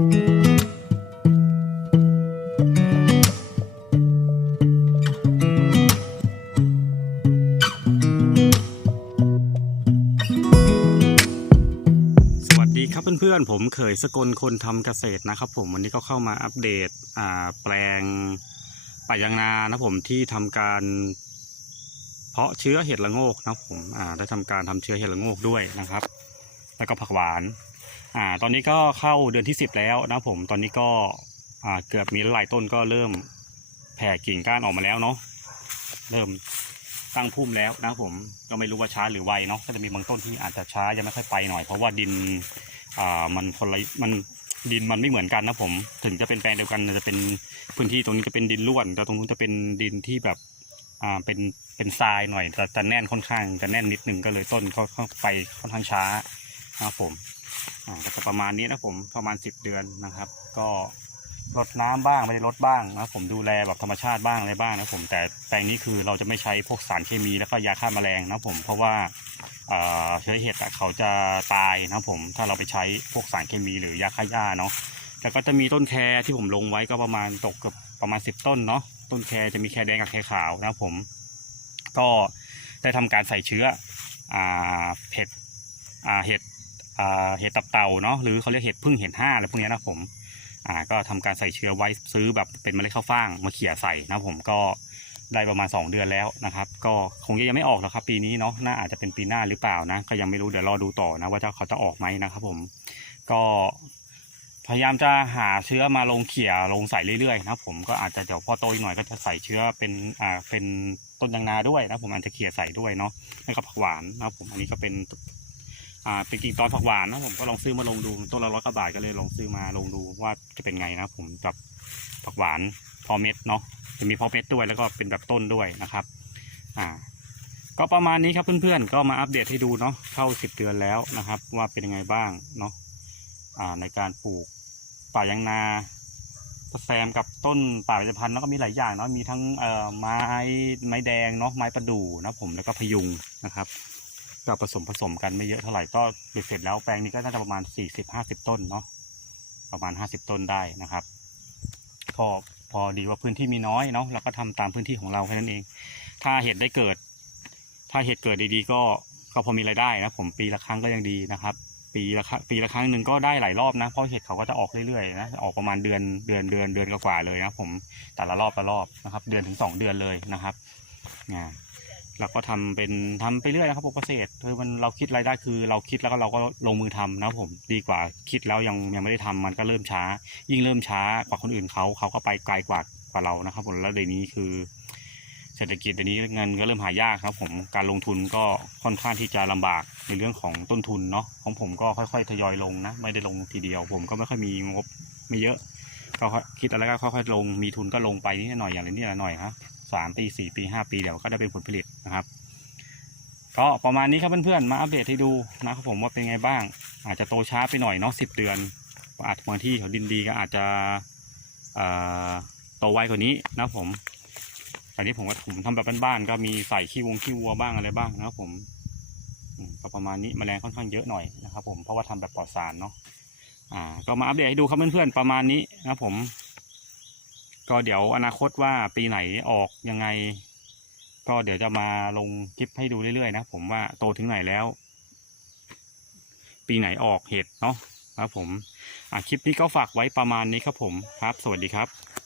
สวัสดีครับเพื่อนๆผมเคยสกลคนทำเกษตรนะครับ ผมวันนี้ก็เข้ามาอัปเดตแปลงป่ายางนานะผมที่ทำการ เพาะเชื้อเห็ดละโงกนะผมได้ทำการทำเชื้อเห็ดละโงกด้วยนะครับ แล้วก็ผักหวาน อ่าตอนนี้ก็เข้าเดือนที่ 10 แล้วนะผมตอนนี้ก็อ่าเกือบมีหลายต้นก็เริ่มแผ่กิ่งก้านออกมาแล้วเนาะเริ่มตั้งพุ่มแล้วนะผมก็ไม่รู้ว่าช้าหรือไวเนาะก็จะมีบางต้นที่อาจจะช้ายังไม่ค่อยไปหน่อย เพราะว่าดินอ่ามันคนละมันดินมันไม่เหมือนกันนะผม ถึงจะเป็นแปลงเดียวกันจะเป็นพื้นที่ตรงนี้จะเป็นดินร่วน แต่ตรงนู้นจะเป็นดินที่แบบอ่าเป็นเป็นทรายหน่อยจะจะแน่นค่อนข้างจะแน่นนิดนึงก็เลยต้นเขาเข้าไปค่อนข้างช้านะผมอ ก็จะประมาณนี้นะผมประมาณสิบเดือนนะครับ ก็รดน้ำบ้างไม่ได้รดบ้างนะผมดูแลแบบธรรมชาติบ้างอะไรบ้างนะผมแต่แปลงนี้คือเราจะไม่ใช้พวกสารเคมีแล้วก็ยาฆ่าแมลงนะผมเพราะว่าเชื้อเห็ดเขาจะตายนะผมถ้าเราไปใช้พวกสารเคมีหรือยาฆ่าหญ้าเนาะแต่ก็จะมีต้นแครที่ผมลงไว้ก็ประมาณตกเกับประมาณสิบต้นเนาะต้นแครจะมีแครแดงกับแครขาวนะผม ก็ได้ทำการใส่เชื้ออเห็ดเห็ด เห็ดตับเต่าเนาะหรือเขาเรียกเห็ดพึ่งเห็ดห้าอะไรพวกนี้นะผมอ่าก็ทำการใส่เชื้อไว้ซื้อแบบเป็นเมล็ดข้าวฟ่างมาเขี่ยใส่นะผมก็ได้ประมาณ 2 เดือนแล้วนะครับ ก็คงยังไม่ออกหรอกครับ ปีนี้เนาะน่าอาจจะเป็นปีหน้าหรือเปล่านะ ก็ยังไม่รู้เดี๋ยวรอดูต่อนะว่าจะเขาจะออกไหมนะครับผมก็พยายามจะหาเชื้อมาลงเขี่ยลงใส่เรื่อยๆนะผมก็อาจจะเดี๋ยวพอโตอีกหน่อยก็จะใส่เชื้อเป็นอ่าเป็นต้นยางนาด้วยนะผมอาจจะเขี่ยใส่ด้วยเนาะให้กับผักหวานนะผมอันนี้ก็เป็น อ่าเป็นกิ่งตอนผักหวานนะผมก็ลองซื้อมาลงดูต้นละร้อยกว่าบาทก็เลยลองซื้อมาลงดูว่าจะเป็นไงนะผมกับผักหวานพอเม็ดเนาะจะมีพาะเม็ดด้วยแล้วก็เป็นแบบต้นด้วยนะครับ อ่า ก็ประมาณนี้ครับเพื่อนๆ ก็มาอัปเดตให้ดูเนาะเข้าสิบเดือนแล้วนะครับ ว่าเป็นยังไงบ้างเนาะอ่าในการปลูกป่ายางนาแซมกับต้นป่าเบญจพรรณแล้วก็มีหลายอย่างเนาะมีทั้งเอ่อไม้ไม้แดงเนาะไม้ประดู่นะผมแล้วก็พยุงนะครับ ก็ผสมผสมกันไม่เยอะเท่าไหร่ก็เสร็จแล้วแปลงนี้ก็น่าจะประมาณสี่สิบห้าสิบต้นเนาะประมาณห้าสิบต้นได้นะครับก็พอดีว่าพื้นที่มีน้อยเนาะเราก็ทำตามพื้นที่ของเราแค่นั้นเอง ถ้าเห็ดได้เกิด ถ้าเห็ดเกิดดีๆก็ก็พอมีรายได้นะผมปีละครั้งก็ยังดีนะครับ ปีละครั้งปีละครั้งหนึ่งก็ได้หลายรอบนะเพราะเห็ดเขาก็จะออกเรื่อยๆนะออกประมาณเดือนเดือนเดือนเดือนกว่าๆเลยนะผมแต่ละรอบละรอบนะครับ เดือนถึงสองเดือนเลยนะครับอ่า เราก็ทำเป็นทำไปเรื่อยนะครับปกเกษตรคือมันเราคิดรายได้คือ เราคิดแล้วก็เราก็ลงมือทำนะผมดีกว่าคิดแล้วยังยังไม่ได้ทำมันก็เริ่มช้า ยิ่งเริ่มช้ากว่าคนอื่นเขาเขาก็ไปไกลกว่ากว่าเรานะครับผมแล้วเดี๋ยวนี้คือ เศรษฐกิจเดี๋ยวนี้เงินก็เริ่มหายากครับ ผมการลงทุนก็ค่อนข้างที่จะลำบากในเรื่องของต้นทุนเนาะของผมก็ค่อย ๆ ทยอยลงนะ ไม่ได้ลงทีเดียว ผมก็ไม่ค่อยมีงบไม่เยอะก็คิดอะไรก็ค่อยๆลงมีทุนก็ลงไปนิดหน่อยอย่างละนิดหน่อยครับ สามปีสี่ปีห้าปีเดี๋ยวก็ได้เป็นผลผลิตนะครับ ก็ประมาณนี้ครับเพื่อนๆมาอัปเดตให้ดูนะครับผมว่าเป็นไงบ้าง อาจจะโตช้าไปหน่อยเนาะสิบเดือนอาจบางที่เขาดินดีก็อาจจะโตไวกว่านี้นะครับผมตอนนี้ผมก็ผมทำแบบบ้านๆก็มีใส่ขี้วงขี้วัวบ้างอะไรบ้างนะครับผมก็ประมาณนี้แมลงค่อนข้างเยอะหน่อยนะครับผมเพราะว่าทำแบบปลอดสารเนาะอ่าก็มาอัปเดตให้ดูครับเพื่อนๆประมาณนี้นะครับผม ก็เดี๋ยวอนาคตว่าปีไหนออกยังไง ก็เดี๋ยวจะมาลงคลิปให้ดูเรื่อยๆนะผมว่าโตถึงไหนแล้ว ปีไหนออกเห็ดเนาะครับผม อะคลิปนี้ก็ฝากไว้ประมาณนี้ครับผมครับ สวัสดีครับ